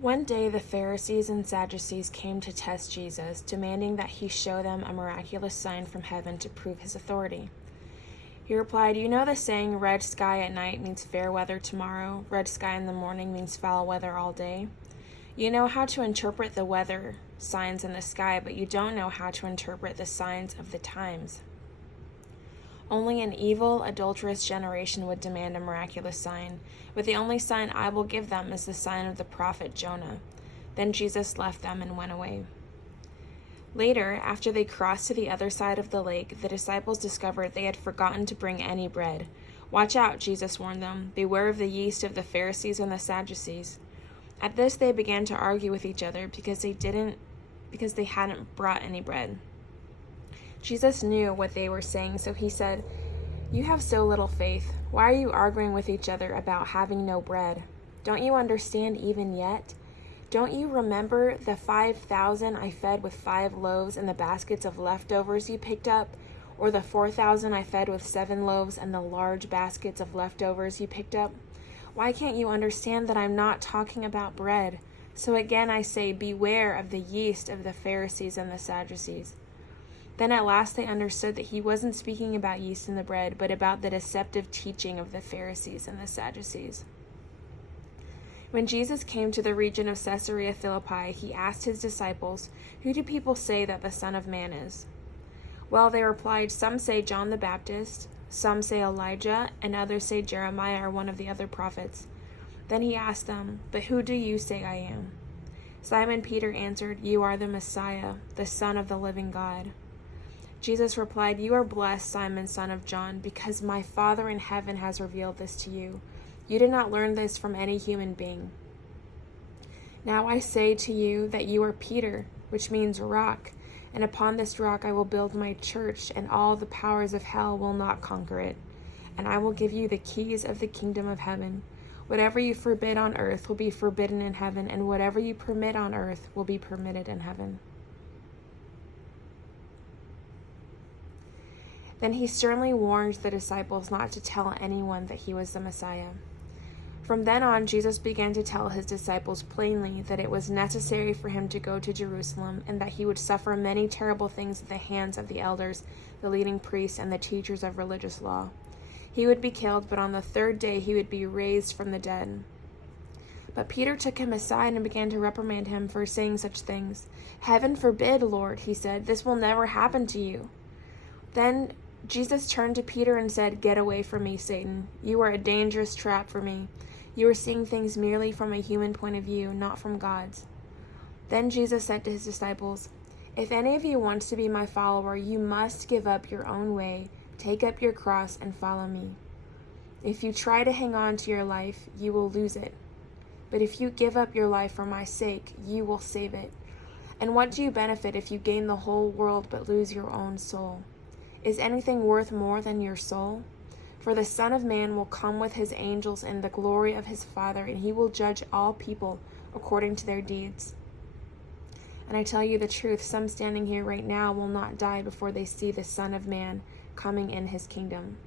One day the Pharisees and Sadducees came to test Jesus, demanding that he show them a miraculous sign from heaven to prove his authority. He replied, "You know the saying, red sky at night means fair weather tomorrow, red sky in the morning means foul weather all day. You know how to interpret the weather signs in the sky, but you don't know how to interpret the signs of the times. Only an evil, adulterous generation would demand a miraculous sign, but the only sign I will give them is the sign of the prophet Jonah." Then Jesus left them and went away. Later, after they crossed to the other side of the lake, the disciples discovered they had forgotten to bring any bread. "Watch out," Jesus warned them. "Beware of the yeast of the Pharisees and the Sadducees." At this they began to argue with each other because they hadn't brought any bread. Jesus knew what they were saying, so he said, "You have so little faith. Why are you arguing with each other about having no bread? Don't you understand even yet? Don't you remember the 5,000 I fed with 5 loaves and the baskets of leftovers you picked up? Or the 4,000 I fed with 7 loaves and the large baskets of leftovers you picked up? Why can't you understand that I'm not talking about bread? So again I say, beware of the yeast of the Pharisees and the Sadducees." Then at last they understood that he wasn't speaking about yeast in the bread, but about the deceptive teaching of the Pharisees and the Sadducees. When Jesus came to the region of Caesarea Philippi, he asked his disciples, "Who do people say that the Son of Man is?" "Well," they replied, "some say John the Baptist, some say Elijah, and others say Jeremiah or one of the other prophets." Then he asked them, "But who do you say I am?" Simon Peter answered, "You are the Messiah, the Son of the living God." Jesus replied, "You are blessed, Simon, son of John, because my Father in heaven has revealed this to you. You did not learn this from any human being. Now I say to you that you are Peter, which means rock, and upon this rock I will build my church, and all the powers of hell will not conquer it. And I will give you the keys of the kingdom of heaven. Whatever you forbid on earth will be forbidden in heaven, and whatever you permit on earth will be permitted in heaven." Then he sternly warned the disciples not to tell anyone that he was the Messiah. From then on, Jesus began to tell his disciples plainly that it was necessary for him to go to Jerusalem and that he would suffer many terrible things at the hands of the elders, the leading priests, and the teachers of religious law. He would be killed, but on the 3rd day he would be raised from the dead. But Peter took him aside and began to reprimand him for saying such things. "Heaven forbid, Lord," he said, "this will never happen to you." Then Jesus turned to Peter and said, "Get away from me, Satan. You are a dangerous trap for me. You are seeing things merely from a human point of view, not from God's." Then Jesus said to his disciples, "If any of you wants to be my follower, you must give up your own way, take up your cross, and follow me. If you try to hang on to your life, you will lose it. But if you give up your life for my sake, you will save it. And what do you benefit if you gain the whole world but lose your own soul? Is anything worth more than your soul? For the Son of Man will come with his angels in the glory of his Father, and he will judge all people according to their deeds. And I tell you the truth, some standing here right now will not die before they see the Son of Man coming in his kingdom."